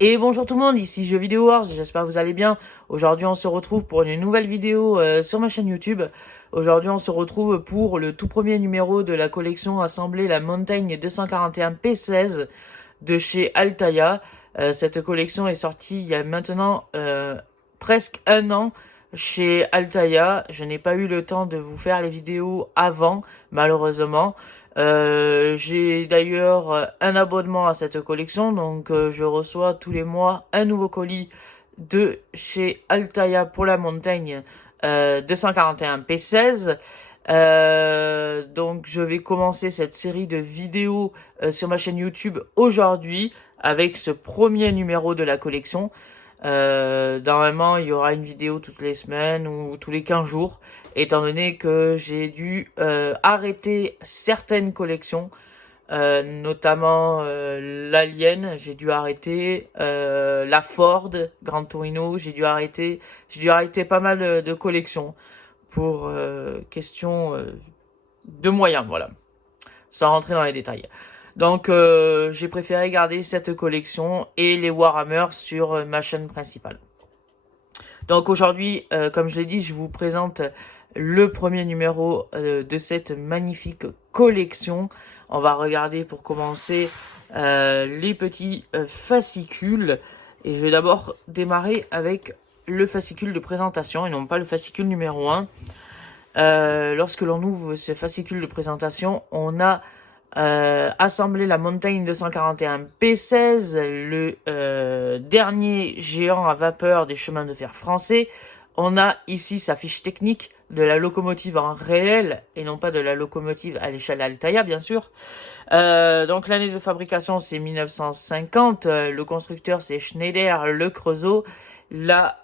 Et bonjour tout le monde, ici Jeux Vidéo Wars, j'espère que vous allez bien. Aujourd'hui on se retrouve pour une nouvelle vidéo sur ma chaîne YouTube. Aujourd'hui on se retrouve pour le tout premier numéro de la collection assemblée La Montagne 241 P16 de chez Altaïa. Cette collection est sortie il y a maintenant presque un an chez Altaïa. Je n'ai pas eu le temps de vous faire les vidéos avant, malheureusement. J'ai d'ailleurs un abonnement à cette collection, donc je reçois tous les mois un nouveau colis de chez Altaïa pour la montagne 241 P16. Donc je vais commencer cette série de vidéos sur ma chaîne YouTube aujourd'hui avec ce premier numéro de la collection. Normalement, il y aura une vidéo toutes les semaines ou tous les 15 jours, étant donné que j'ai dû arrêter certaines collections, notamment l'Alien, j'ai dû arrêter la Ford, Gran Torino, j'ai dû arrêter pas mal de collections pour question de moyens, voilà, sans rentrer dans les détails. Donc j'ai préféré garder cette collection et les Warhammer sur ma chaîne principale. Donc aujourd'hui, comme je l'ai dit, je vous présente le premier numéro de cette magnifique collection. On va regarder pour commencer les petits fascicules. Et je vais d'abord démarrer avec le fascicule de présentation et non pas le fascicule numéro 1. Lorsque l'on ouvre ce fascicule de présentation, on a assemblé la Montagne 241 P16, le dernier géant à vapeur des chemins de fer français. On a ici sa fiche technique de la locomotive en réel et non pas de la locomotive à l'échelle Altaïa, bien sûr. Donc l'année de fabrication c'est 1950, le constructeur c'est Schneider Le Creusot, la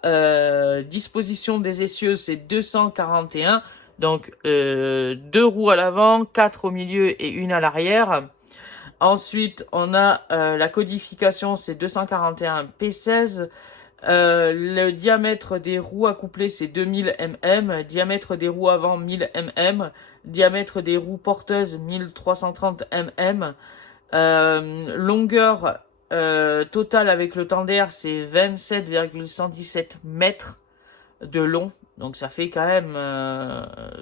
disposition des essieux c'est 241. Donc, 2 roues à l'avant, 4 au milieu et une à l'arrière. Ensuite, on a la codification, c'est 241 P16. Le diamètre des roues accouplées, c'est 2000 mm. Diamètre des roues avant, 1000 mm. Diamètre des roues porteuses, 1330 mm. Longueur totale avec le tender, c'est 27,117 mètres de long. Donc ça fait quand même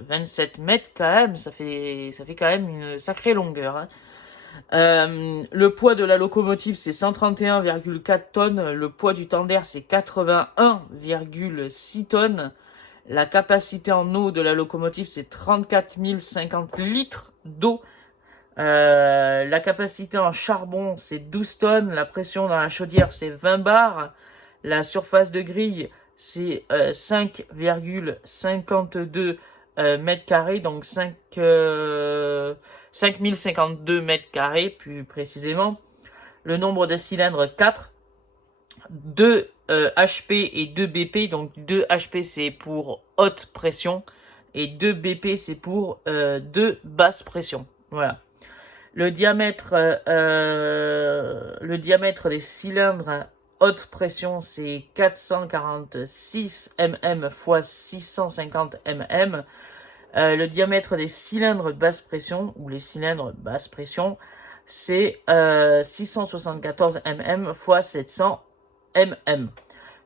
27 mètres quand même, ça fait quand même une sacrée longueur. Hein. Le poids de la locomotive c'est 131,4 tonnes, le poids du tender c'est 81,6 tonnes. La capacité en eau de la locomotive c'est 34 050 litres d'eau. La capacité en charbon c'est 12 tonnes, la pression dans la chaudière c'est 20 bars, la surface de grille c'est 5,52 mètres carrés, donc 5052 mètres carrés plus précisément. Le nombre de cylindres 4, 2 HP et 2 BP, donc 2 HP c'est pour haute pression et 2 BP c'est pour 2 basse pression. Voilà. Le diamètre des cylindres haute pression, c'est 446 mm x 650 mm. Le diamètre des cylindres basse pression, ou les cylindres basse pression, c'est 674 mm x 700 mm.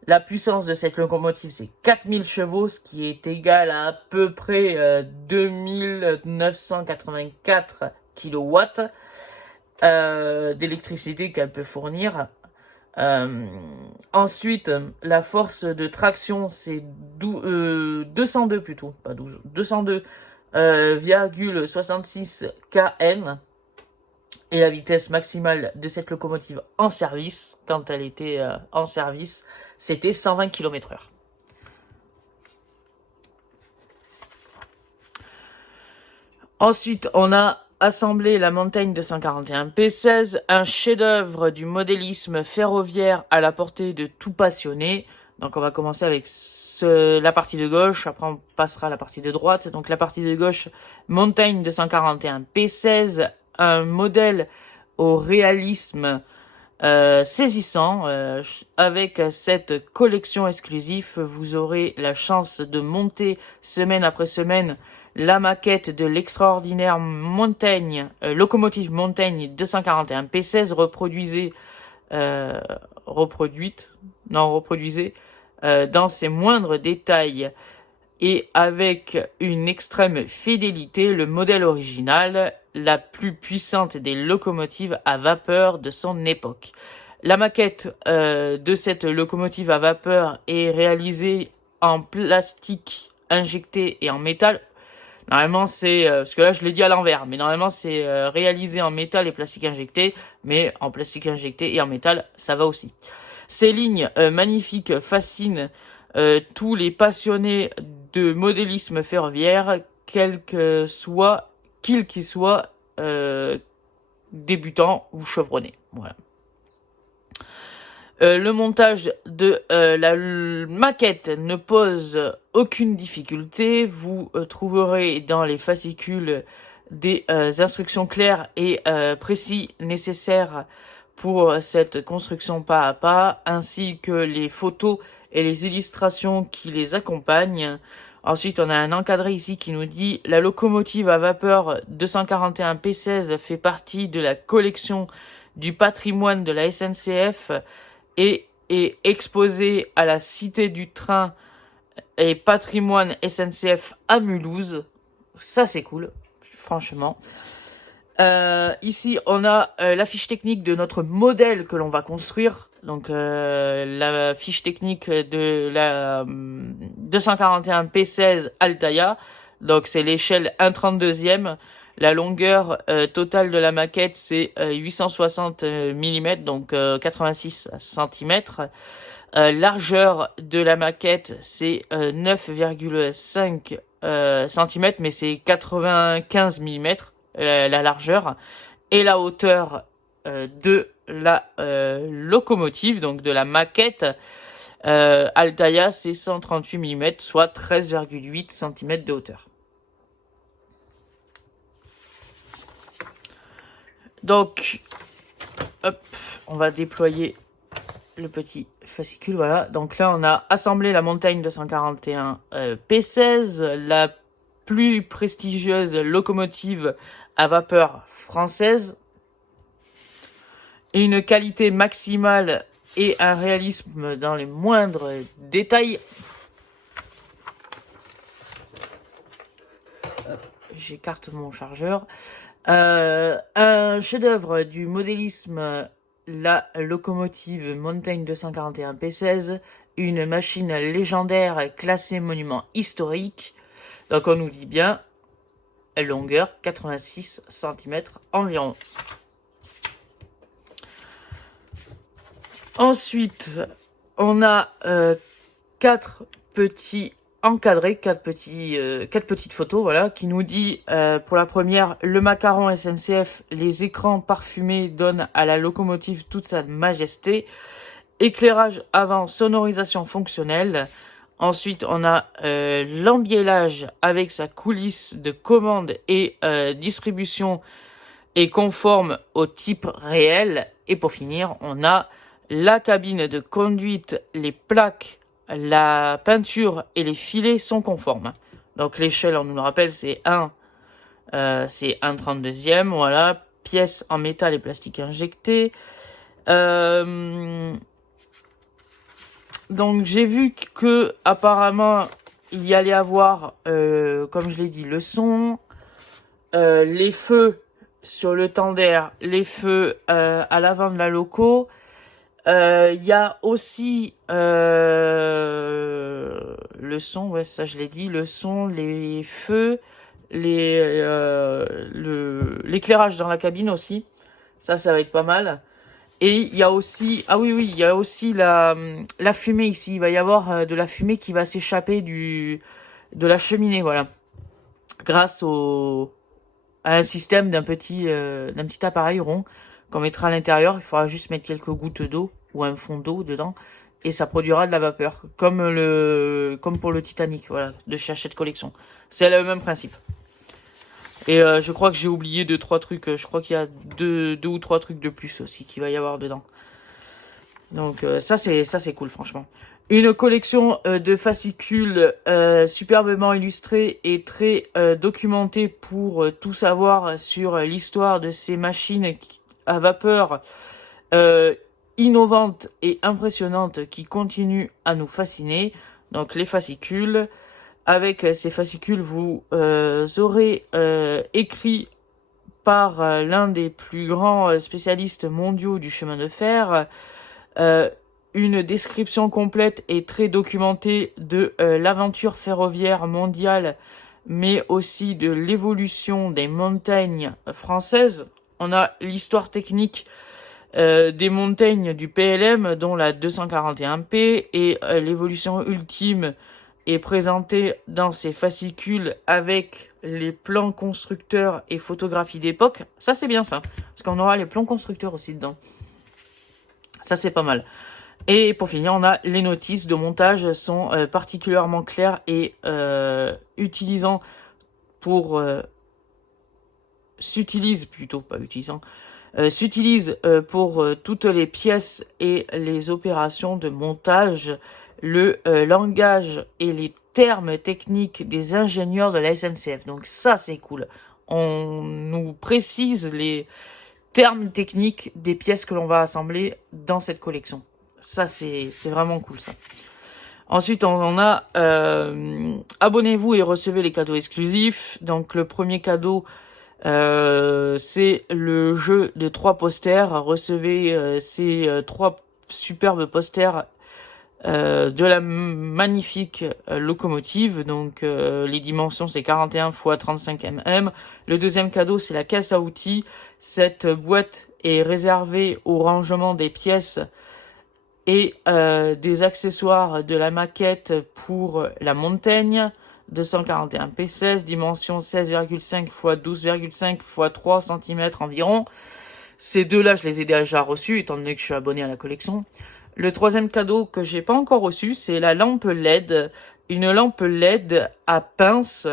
La puissance de cette locomotive, c'est 4000 chevaux, ce qui est égal à peu près 2984 kW d'électricité qu'elle peut fournir. Ensuite, la force de traction, c'est 202 plutôt, pas 12, 202,66 kN. Et la vitesse maximale de cette locomotive en service, quand elle était en service, c'était 120 km/h. Ensuite, on a assemblé la Montagne 241 P16, un chef-d'œuvre du modélisme ferroviaire à la portée de tout passionné. Donc on va commencer avec la partie de gauche, après on passera à la partie de droite. Donc la partie de gauche, Montagne 241 P16, un modèle au réalisme saisissant. Avec cette collection exclusive, vous aurez la chance de monter semaine après semaine la maquette de l'extraordinaire locomotive Montagne 241 P16 reproduisait dans ses moindres détails et avec une extrême fidélité le modèle original, la plus puissante des locomotives à vapeur de son époque. La maquette de cette locomotive à vapeur est réalisée en plastique injecté et en métal. Normalement, c'est... parce que là, je l'ai dit à l'envers, mais normalement, c'est réalisé en métal et plastique injecté, mais en plastique injecté et en métal, ça va aussi. Ces lignes magnifiques fascinent tous les passionnés de modélisme ferroviaire, qu'ils soient débutants ou chevronnés. Voilà. Le montage de la maquette ne pose aucune difficulté. Vous trouverez dans les fascicules des instructions claires et précises nécessaires pour cette construction pas à pas, ainsi que les photos et les illustrations qui les accompagnent. Ensuite, on a un encadré ici qui nous dit « La locomotive à vapeur 241 P16 fait partie de la collection du patrimoine de la SNCF et est exposée à la Cité du Train et Patrimoine SNCF à Mulhouse. » Ça, c'est cool, franchement. Ici, on a la fiche technique de notre modèle que l'on va construire. Donc, la fiche technique de la 241 P16 Altaïa. Donc, c'est l'échelle 1/32e. La longueur totale de la maquette, c'est 860 mm, donc 86 cm. Largeur de la maquette, c'est 9,5 cm, mais c'est 95 mm. La largeur et la hauteur de la locomotive, donc de la maquette Altaïa, c'est 138 mm, soit 13,8 cm de hauteur. Donc, hop, on va déployer le petit fascicule, voilà. Donc là, on a assemblé la montagne 241 P16, la plus prestigieuse locomotive à vapeur française, une qualité maximale et un réalisme dans les moindres détails. J'écarte mon chargeur. Un chef-d'œuvre du modélisme, la locomotive Montagne 241 P16, une machine légendaire classée monument historique. Donc on nous dit bien longueur 86 cm environ. Ensuite, on a 4 petits encadrés, 4 petites photos, voilà, qui nous dit pour la première, le macaron SNCF, les écrans parfumés donnent à la locomotive toute sa majesté. Éclairage avant, sonorisation fonctionnelle. Ensuite, on a l'embiellage avec sa coulisse de commande et distribution et conforme au type réel. Et pour finir, on a la cabine de conduite, les plaques, la peinture et les filets sont conformes. Donc l'échelle, on nous le rappelle, c'est 1/32e, voilà. Pièces en métal et plastique injecté. Donc j'ai vu que apparemment il y allait avoir, comme je l'ai dit, le son, les feux sur le tender, les feux à l'avant de la loco. Il y a aussi le son, ouais ça je l'ai dit, le son, les feux, l'éclairage dans la cabine aussi. Ça va être pas mal. Et il y a aussi, ah oui, il y a aussi la fumée ici. Il va y avoir de la fumée qui va s'échapper de la cheminée, voilà. Grâce à un système d'un petit appareil rond qu'on mettra à l'intérieur. Il faudra juste mettre quelques gouttes d'eau ou un fond d'eau dedans. Et ça produira de la vapeur. Comme pour le Titanic, voilà, de chez Hachette Collection. C'est le même principe. Et je crois que j'ai oublié 2-3 trucs. Je crois qu'il y a deux ou trois trucs de plus aussi qu'il va y avoir dedans. Donc ça c'est cool franchement. Une collection de fascicules superbement illustrés et très documentés pour tout savoir sur l'histoire de ces machines à vapeur innovantes et impressionnantes qui continuent à nous fasciner. Donc les fascicules. Avec ces fascicules, vous aurez écrit par l'un des plus grands spécialistes mondiaux du chemin de fer une description complète et très documentée de l'aventure ferroviaire mondiale, mais aussi de l'évolution des montagnes françaises. On a l'histoire technique des montagnes du PLM, dont la 241P, et l'évolution ultime est présentée dans ces fascicules avec les plans constructeurs et photographies d'époque. Ça, c'est bien ça, parce qu'on aura les plans constructeurs aussi dedans. Ça, c'est pas mal. Et pour finir, on a les notices de montage sont particulièrement claires et utilisant pour... s'utilise plutôt, pas utilisant, s'utilise pour toutes les pièces et les opérations de montage, le langage et les termes techniques des ingénieurs de la SNCF. Donc ça, c'est cool. On nous précise les termes techniques des pièces que l'on va assembler dans cette collection. Ça, c'est vraiment cool, ça. Ensuite, on a abonnez-vous et recevez les cadeaux exclusifs. Donc, le premier cadeau, c'est le jeu de 3 posters. Recevez ces 3 superbes posters de la magnifique locomotive. Donc les dimensions c'est 41 x 35 mm. Le deuxième cadeau c'est la caisse à outils. Cette boîte est réservée au rangement des pièces et des accessoires de la maquette pour la Montaigne 241 P16, dimension 16,5 x 12,5 x 3 cm environ. Ces deux-là, je les ai déjà reçus, étant donné que je suis abonné à la collection. Le troisième cadeau que j'ai pas encore reçu, c'est la lampe LED. Une lampe LED à pince,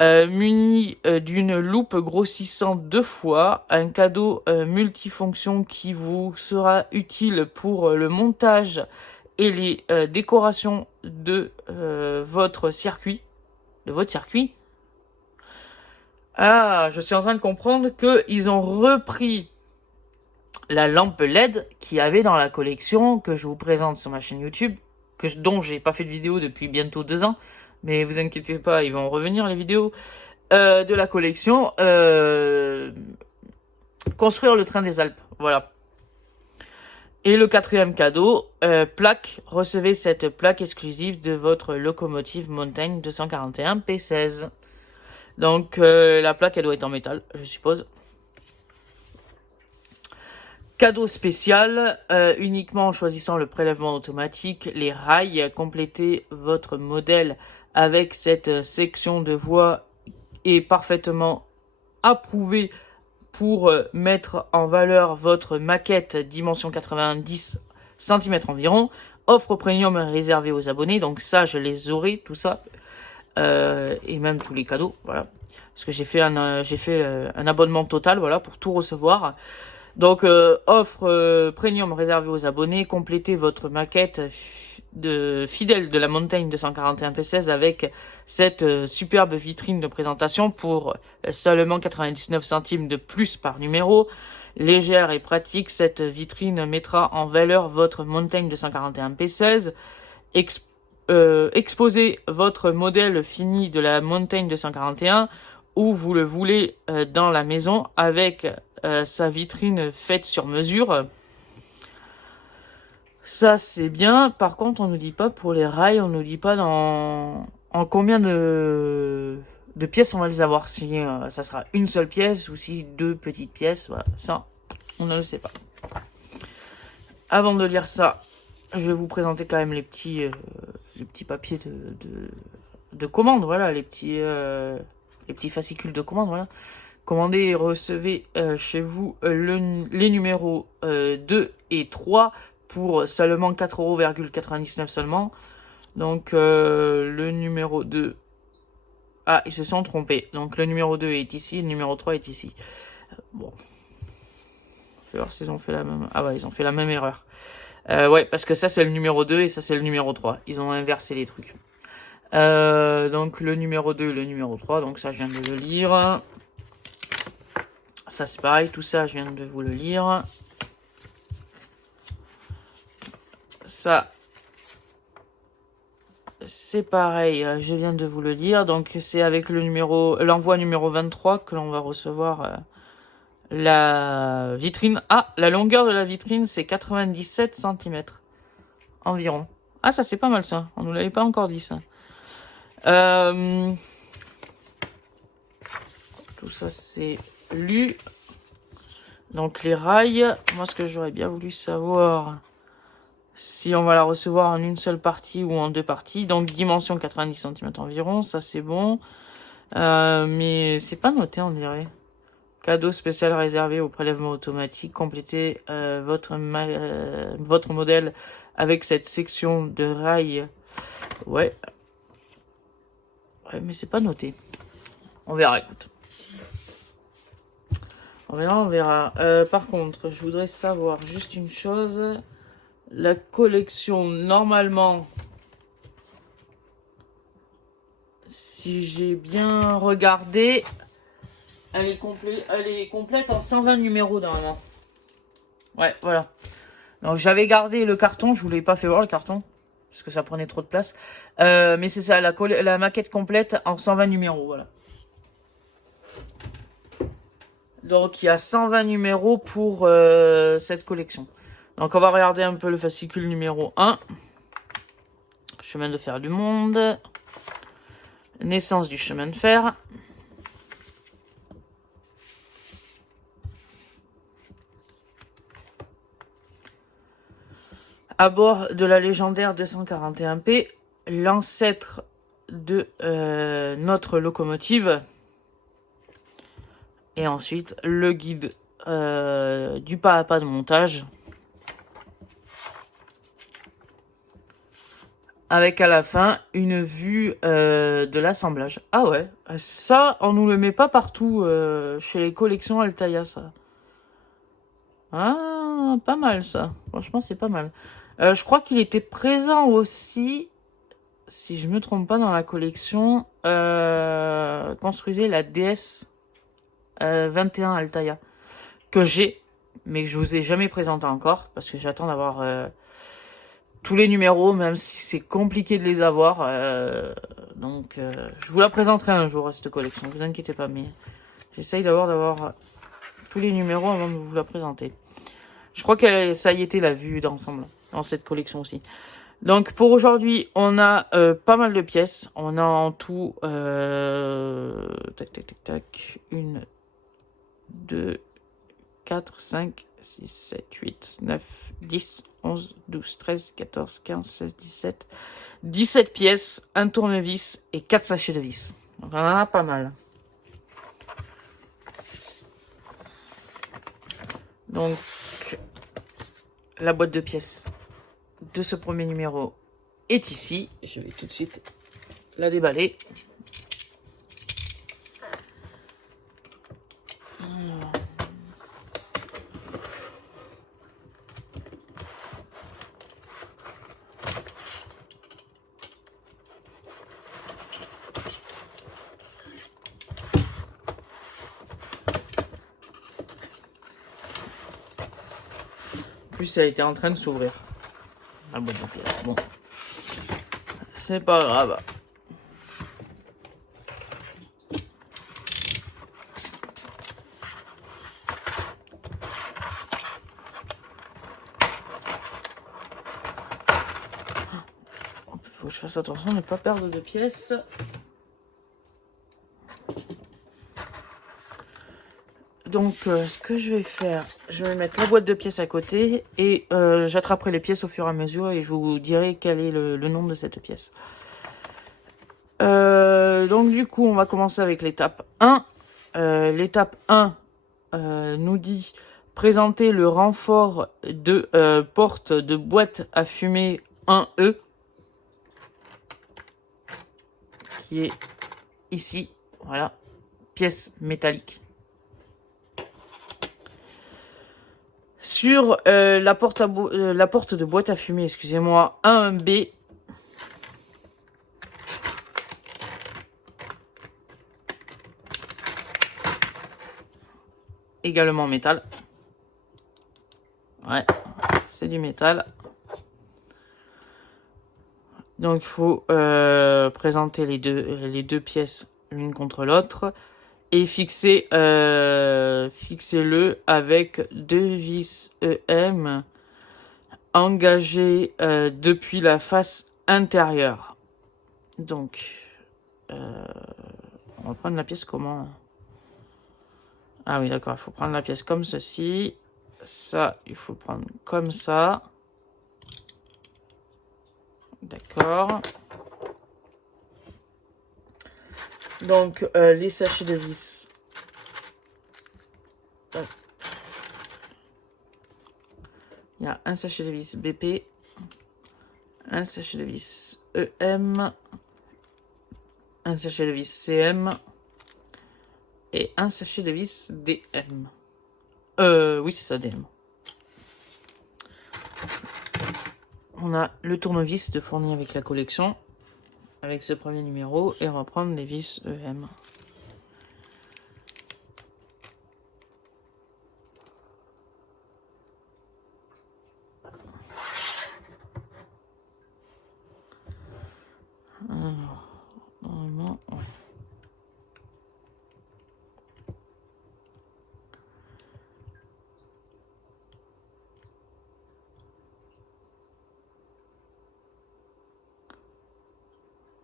munie d'une loupe grossissant 2 fois. Un cadeau multifonction qui vous sera utile pour le montage et les décorations de votre circuit. Ah, je suis en train de comprendre qu'ils ont repris la lampe LED qu'il y avait dans la collection que je vous présente sur ma chaîne YouTube, dont j'ai pas fait de vidéo depuis bientôt 2 ans, mais vous inquiétez pas, ils vont revenir les vidéos de la collection. Construire le train des Alpes, voilà. Et le quatrième cadeau, plaque, recevez cette plaque exclusive de votre locomotive Montaigne 241 P16. Donc la plaque, elle doit être en métal, je suppose. Cadeau spécial, uniquement en choisissant le prélèvement automatique, les rails, complétez votre modèle avec cette section de voie est parfaitement approuvée pour mettre en valeur votre maquette dimension 90 cm environ. Offre premium réservée aux abonnés, donc ça je les aurai, tout ça, et même tous les cadeaux, voilà. Parce que j'ai fait un abonnement total, voilà, pour tout recevoir. Donc, offre premium réservée aux abonnés. Complétez votre maquette fidèle de la Montaigne 241 P16 avec cette superbe vitrine de présentation pour seulement 99 centimes de plus par numéro. Légère et pratique, cette vitrine mettra en valeur votre Montaigne 241 P16. Exposez votre modèle fini de la Montaigne 241 où vous le voulez dans la maison avec sa vitrine faite sur mesure. Ça c'est bien. Par contre on nous dit pas pour les rails, on nous dit pas en combien de pièces on va les avoir. Si ça sera une seule pièce ou si 2 petites pièces, voilà, ça on ne le sait pas. Avant de lire ça, je vais vous présenter quand même les petits papiers de commande, voilà, les petits fascicules de commande, voilà. Commandez et recevez chez vous les numéros 2 et 3 pour seulement 4,99 € seulement. Donc le numéro 2... Ah, ils se sont trompés. Donc le numéro 2 est ici, le numéro 3 est ici. Bon. Je vais voir s'ils ont fait la même... Ah ouais, ils ont fait la même erreur. Ouais, parce que ça c'est le numéro 2 et ça c'est le numéro 3. Ils ont inversé les trucs. Donc le numéro 2 et le numéro 3. Donc ça je viens de le lire. Ça c'est pareil, tout ça je viens de vous le lire. Ça, c'est pareil, je viens de vous le dire. Donc, c'est avec l'envoi numéro 23 que l'on va recevoir la vitrine. Ah, la longueur de la vitrine, c'est 97 cm environ. Ah, ça, c'est pas mal, ça. On nous l'avait pas encore dit, ça. Tout ça, c'est lu. Donc, les rails. Moi, ce que j'aurais bien voulu savoir, si on va la recevoir en une seule partie ou en deux parties. Donc, dimension 90 cm environ. Ça, c'est bon. Mais c'est pas noté, on dirait. Cadeau spécial réservé au prélèvement automatique. Complétez votre modèle avec cette section de rails. Ouais. Ouais, mais c'est pas noté. On verra, écoute. On verra, on verra. Par contre, je voudrais savoir juste une chose. La collection, normalement, si j'ai bien regardé, elle est complète en 120 numéros normalement. Ouais, voilà. Donc j'avais gardé le carton, je vous l'ai pas fait voir le carton, parce que ça prenait trop de place. Mais c'est ça, la maquette complète en 120 numéros, voilà. Donc il y a 120 numéros pour cette collection. Donc on va regarder un peu le fascicule numéro 1. Chemin de fer du monde. Naissance du chemin de fer. À bord de la légendaire 241P, l'ancêtre de notre locomotive. Et ensuite, le guide du pas à pas de montage. Avec à la fin, une vue de l'assemblage. Ah ouais, ça, on nous le met pas partout chez les collections Altaïa, ça. Ah, pas mal, ça. Franchement, c'est pas mal. Je crois qu'il était présent aussi, si je me trompe pas, dans la collection, construisez la DS 21 Altaïa, que j'ai, mais que je vous ai jamais présenté encore, parce que j'attends d'avoir tous les numéros, même si c'est compliqué de les avoir. Donc, je vous la présenterai un jour, cette collection, ne vous inquiétez pas, mais j'essaye d'avoir tous les numéros avant de vous la présenter. Je crois que ça y était la vue d'ensemble, dans cette collection aussi. Donc, pour aujourd'hui, on a pas mal de pièces. On a en tout... tac, tac, tac, tac. 1, 2, 4, 5, 6, 7, 8, 9, 10, 11, 12, 13, 14, 15, 16, 17. 17 pièces, un tournevis et 4 sachets de vis. Donc, on en a pas mal. Donc, la boîte de pièces de ce premier numéro est ici. Je vais tout de suite la déballer. Plus elle était en train de s'ouvrir. La boîte de pièces. Bon, c'est pas grave. Faut que je fasse attention de ne pas perdre de pièces. Donc, ce que je vais faire, je vais mettre la boîte de pièces à côté et j'attraperai les pièces au fur et à mesure et je vous dirai quel est le nom de cette pièce. Donc, du coup, on va commencer avec l'étape 1. L'étape 1 nous dit présenter le renfort de porte de boîte à fumée 1E qui est ici. Voilà, pièce métallique. Sur la porte de boîte à fumée, excusez-moi, 1B. Également métal. Ouais, c'est du métal. Donc il faut présenter les deux pièces l'une contre l'autre et fixez-le avec deux vis EM engagées depuis la face intérieure. Donc on va prendre la pièce comment? Ah oui, d'accord, il faut prendre la pièce comme ceci. Ça, il faut prendre comme ça. D'accord. Donc, les sachets de vis. Hop. Il y a un sachet de vis BP, un sachet de vis EM, un sachet de vis CM et un sachet de vis DM. Oui, c'est ça, DM. On a le tournevis de fourni avec la collection, avec ce premier numéro, et on va prendre les vis EM. Alors, normalement, ouais.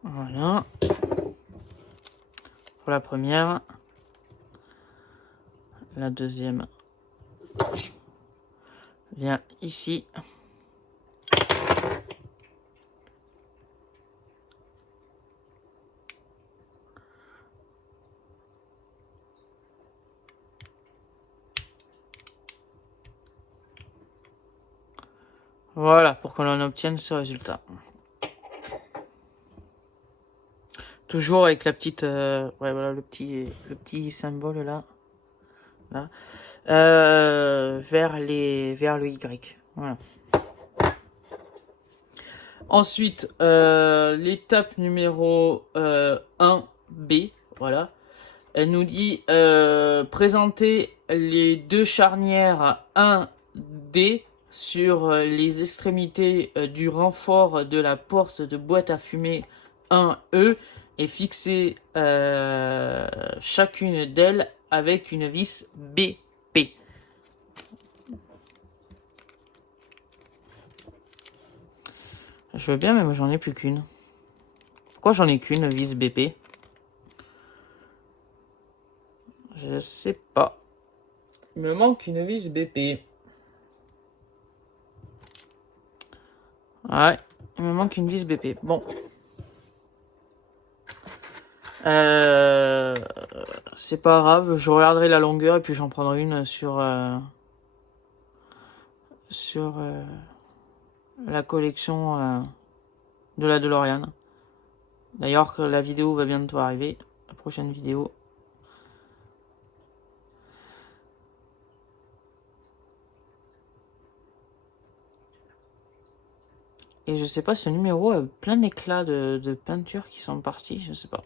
Voilà. Pour la première. La deuxième vient ici. Voilà, pour qu'on en obtienne ce résultat. Toujours avec la petite, ouais, voilà, le petit symbole là, vers le Y. Voilà. Ensuite, l'étape numéro 1B, voilà. Elle nous dit présenter les deux charnières 1D sur les extrémités du renfort de la porte de boîte à fumée 1E et fixer chacune d'elles avec une vis BP. Je veux bien, mais moi j'en ai plus qu'une. Pourquoi j'en ai qu'une vis BP? Je sais pas. Il me manque une vis BP. Ouais, il me manque une vis BP. Bon. C'est pas grave, je regarderai la longueur et puis j'en prendrai une sur la collection de la DeLorean. D'ailleurs, la vidéo va bientôt arriver, la prochaine vidéo. Et je sais pas, ce numéro a plein d'éclats de peinture qui sont partis, je sais pas.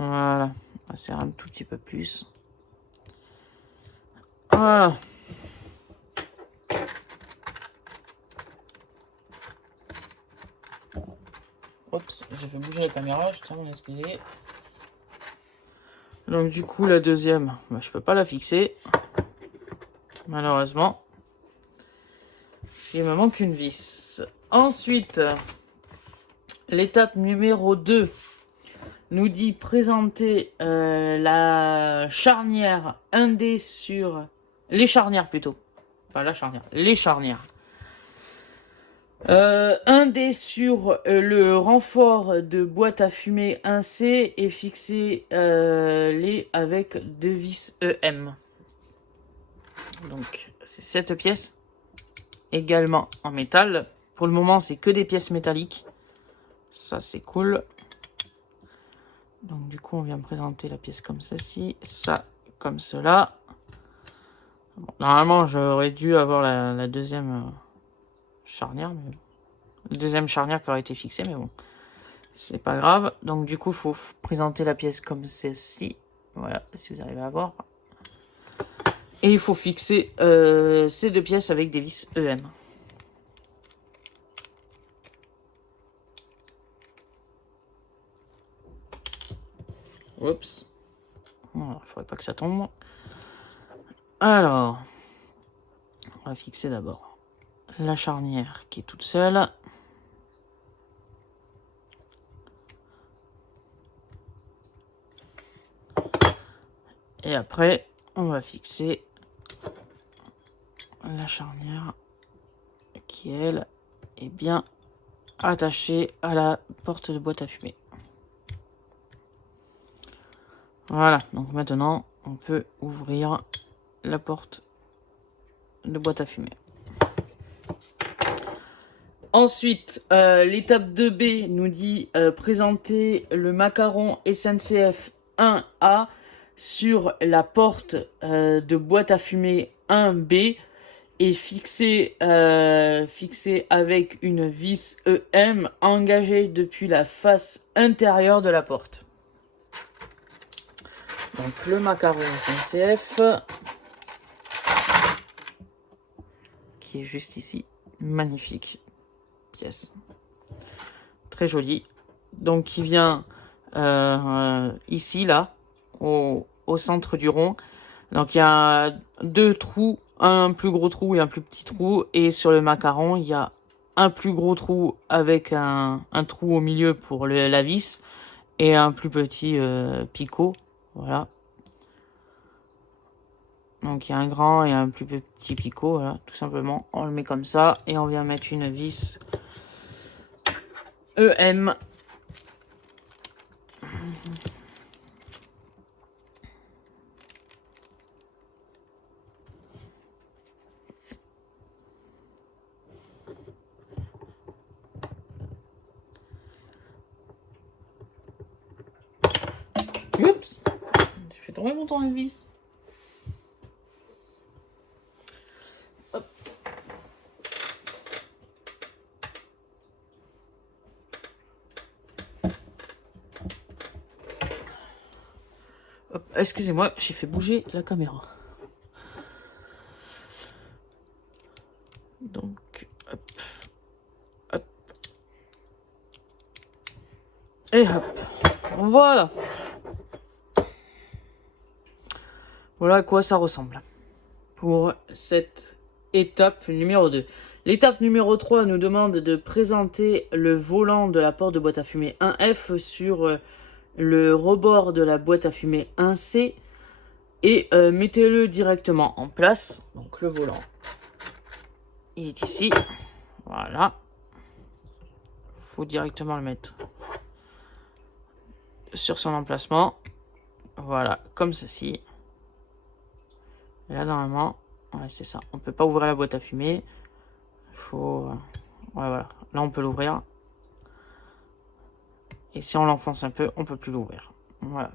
Voilà, on va serrer un tout petit peu plus. Voilà. Oups, j'ai fait bouger la caméra, je tiens à m'en excuser. Donc du coup, la deuxième, bah, je peux pas la fixer. Malheureusement. Il me manque une vis. Ensuite, l'étape numéro 2 nous dit présenter la charnière 1D sur... Les charnières plutôt. Pas la charnière. Les charnières. 1D sur le renfort de boîte à fumée 1C et fixer les avec deux vis EM. Donc, c'est cette pièce. Également en métal. Pour le moment, c'est que des pièces métalliques. Ça, c'est cool. Donc, du coup, on vient présenter la pièce comme ceci. Ça, comme cela. Bon, normalement, j'aurais dû avoir la deuxième charnière, mais la deuxième charnière qui aurait été fixée, mais bon, c'est pas grave. Donc du coup, il faut présenter la pièce comme celle-ci. Voilà, si vous arrivez à voir. Et il faut fixer ces deux pièces avec des vis EM. Oups. Il ne faudrait pas que ça tombe. Alors, on va fixer d'abord la charnière qui est toute seule. Et après, on va fixer la charnière qui, elle, est bien attachée à la porte de boîte à fumer. Voilà, donc maintenant, on peut ouvrir la porte de boîte à fumer. Ensuite, l'étape 2B nous dit présenter le macaron SNCF 1A sur la porte de boîte à fumer 1B et fixé avec une vis EM engagée depuis la face intérieure de la porte. Donc le macaron SNCF qui est juste ici, magnifique pièce, très jolie. Donc qui vient ici là au centre du rond. Donc il y a deux trous, un plus gros trou et un plus petit trou, et sur le macaron il y a un plus gros trou avec un trou au milieu pour la vis et un plus petit picot. Voilà. Donc il y a un grand et un plus petit picot, voilà, tout simplement. On le met comme ça et on vient mettre une vis EM. Oups, j'ai fait tomber mon tournevis. Hop. Hop, excusez-moi, j'ai fait bouger la caméra. Donc, hop, hop, et hop, voilà. Voilà à quoi ça ressemble pour cette étape numéro 2. L'étape numéro 3 nous demande de présenter le volant de la porte de boîte à fumer 1F sur le rebord de la boîte à fumer 1C et mettez-le directement en place. Donc le volant, il est ici. Voilà. Il faut directement le mettre sur son emplacement. Voilà, comme ceci. Et là, normalement, ouais, c'est ça. On peut pas ouvrir la boîte à fumer. Faut... ouais, voilà. Là, on peut l'ouvrir. Et si on l'enfonce un peu, on peut plus l'ouvrir. Voilà.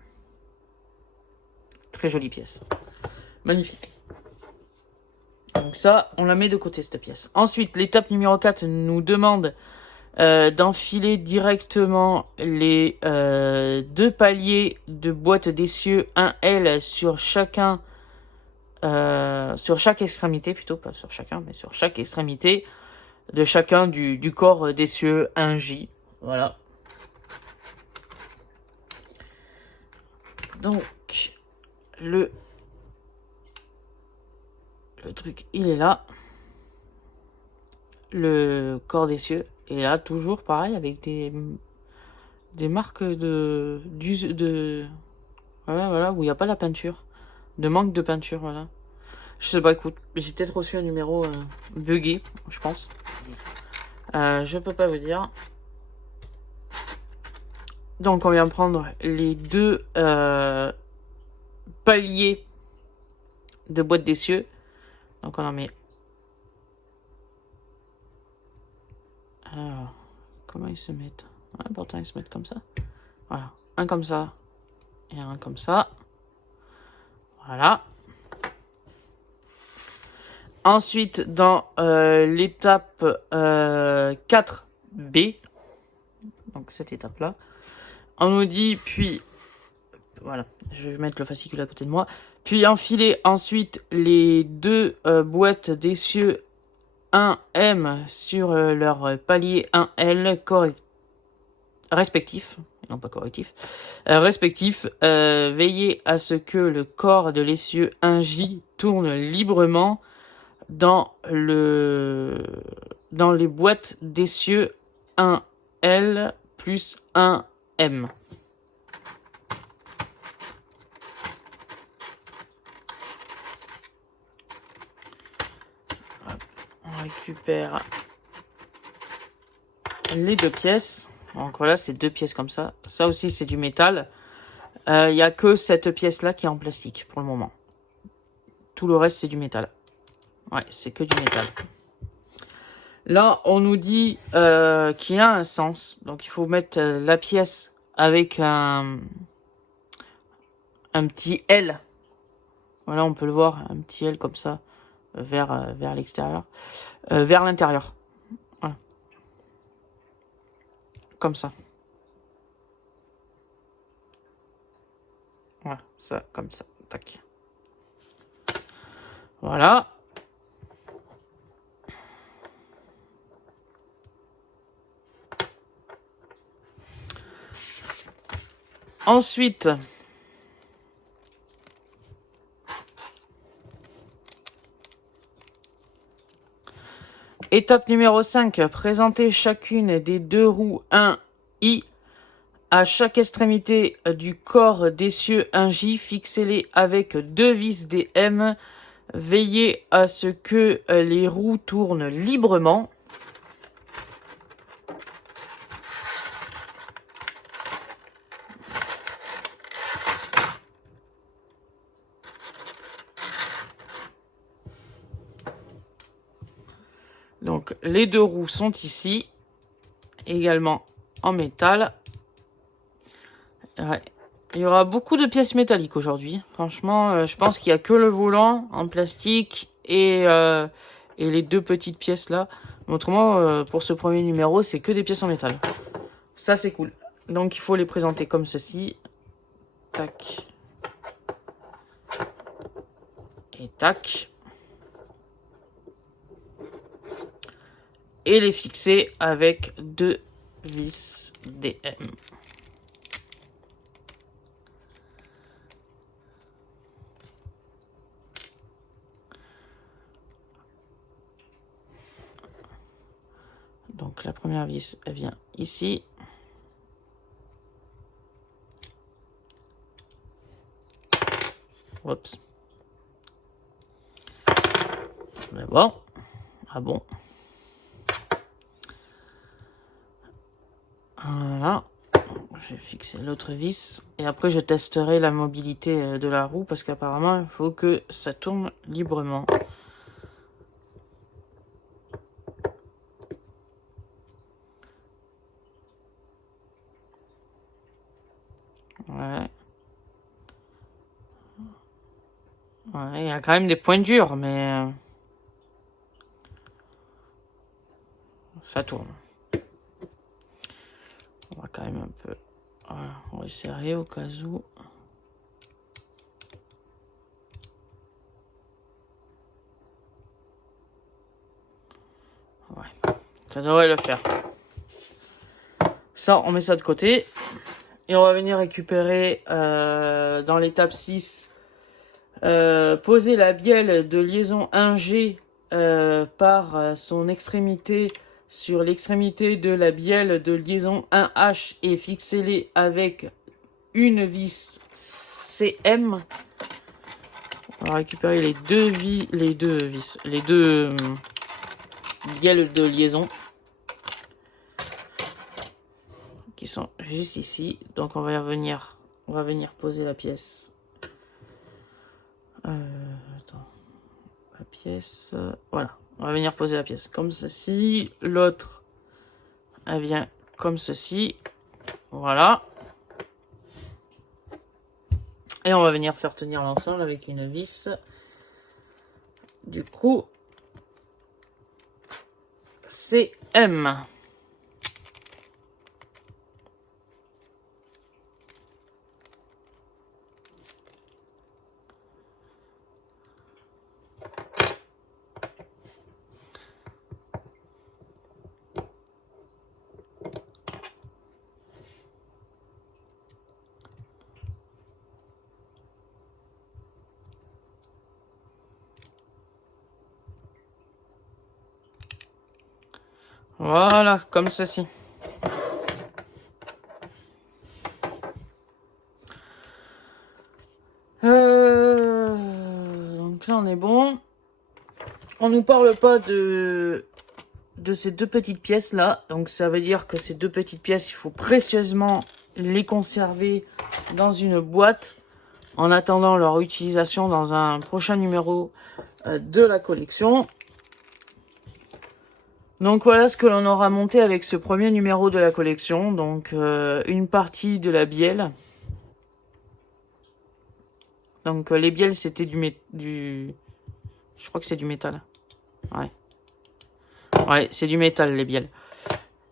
Très jolie pièce. Magnifique. Donc ça, on la met de côté, cette pièce. Ensuite, l'étape numéro 4 nous demande d'enfiler directement les deux paliers de boîte d'essieu 1L sur chacun... sur chaque extrémité, plutôt pas sur chacun, mais sur chaque extrémité de chacun du corps d'essieu 1J. Voilà. Donc, le truc, il est là. Le corps d'essieu est là, toujours pareil, avec des marques de voilà, où il n'y a pas la peinture. De manque de peinture, voilà. Je sais pas, écoute, j'ai peut-être reçu un numéro buggé, je pense. Je peux pas vous dire. Donc on vient prendre les deux paliers de boîte d'essieu. Donc on en met. Alors, comment ils se mettent? L'important, ils se mettent comme ça. Voilà, un comme ça et un comme ça. Voilà. Ensuite, dans l'étape 4B, donc cette étape-là, on nous dit, puis, voilà, je vais mettre le fascicule à côté de moi, puis enfiler ensuite les deux boîtes d'essieux 1M sur leur palier 1L respectif, non pas correctif, respectif, veillez à ce que le corps de l'essieu 1J tourne librement dans les boîtes d'essieux 1L plus 1M. On récupère les deux pièces. Donc voilà, c'est deux pièces comme ça. Ça aussi, c'est du métal. Il n'y a que cette pièce-là qui est en plastique pour le moment. Tout le reste, c'est du métal. Ouais, c'est que du métal. Là, on nous dit qu'il y a un sens. Donc, il faut mettre la pièce avec un petit L. Voilà, on peut le voir, un petit L comme ça, vers l'extérieur. Vers l'intérieur. Voilà. Comme ça. Voilà, ça, comme ça. Tac. Voilà. Ensuite, étape numéro 5, présenter chacune des deux roues 1I à chaque extrémité du corps d'essieu 1J. Fixez-les avec deux vis DM. Veillez à ce que les roues tournent librement. Donc, les deux roues sont ici, également en métal. Ouais. Il y aura beaucoup de pièces métalliques aujourd'hui. Franchement, je pense qu'il n'y a que le volant en plastique et les deux petites pièces là. Autrement, pour ce premier numéro, c'est que des pièces en métal. Ça, c'est cool. Donc, il faut les présenter comme ceci. Tac. Et tac. Et les fixer avec deux vis DM. Donc la première vis, elle vient ici. Oups. Mais bon. Ah bon. Voilà. Je vais fixer l'autre vis. Et après, je testerai la mobilité de la roue. Parce qu'apparemment, il faut que ça tourne librement. Ouais. Ouais, il y a quand même des points durs, mais ça tourne. On va quand même un peu... Voilà, on va serrer au cas où. Ouais, ça devrait le faire. Ça, on met ça de côté. Et on va venir récupérer dans l'étape 6, poser la bielle de liaison 1G par son extrémité sur l'extrémité de la bielle de liaison 1H et fixez-les avec une vis CM. On va récupérer les deux bielles de liaison qui sont juste ici. Donc on va venir poser la pièce. Attends. La pièce, voilà. On va venir poser la pièce comme ceci. L'autre, elle vient comme ceci. Voilà. Et on va venir faire tenir l'ensemble avec une vis. Du coup, CM. Voilà, comme ceci. Donc là, on est bon. On nous parle pas de ces deux petites pièces là. Donc ça veut dire que ces deux petites pièces, il faut précieusement les conserver dans une boîte en attendant leur utilisation dans un prochain numéro de la collection. Donc voilà ce que l'on aura monté avec ce premier numéro de la collection. Donc une partie de la bielle. Donc les bielles c'était je crois que c'est du métal. Ouais. Ouais, c'est du métal les bielles.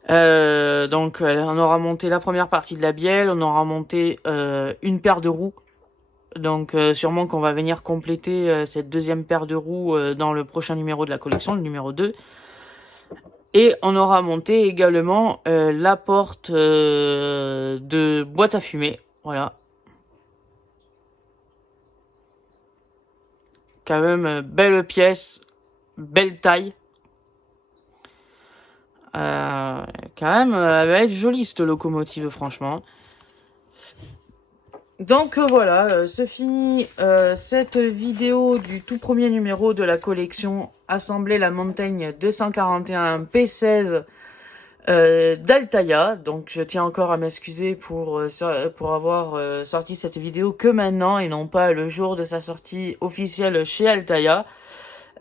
Donc on aura monté la première partie de la bielle, on aura monté une paire de roues. Donc sûrement qu'on va venir compléter cette deuxième paire de roues dans le prochain numéro de la collection, le numéro 2. Et on aura monté également la porte de boîte à fumer. Voilà. Quand même belle pièce, belle taille. Quand même, elle va être jolie cette locomotive, franchement. Donc voilà, se finit cette vidéo du tout premier numéro de la collection Assembler la Montagne 241 P16 d'Altaïa. Donc je tiens encore à m'excuser pour avoir sorti cette vidéo que maintenant et non pas le jour de sa sortie officielle chez Altaïa.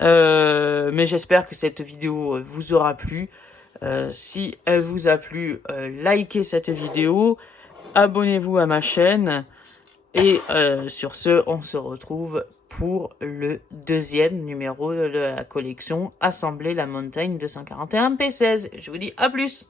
Mais j'espère que cette vidéo vous aura plu. Si elle vous a plu, likez cette vidéo, abonnez-vous à ma chaîne. Et sur ce, on se retrouve pour le deuxième numéro de la collection Assembler la Montagne 241 P16. Je vous dis à plus!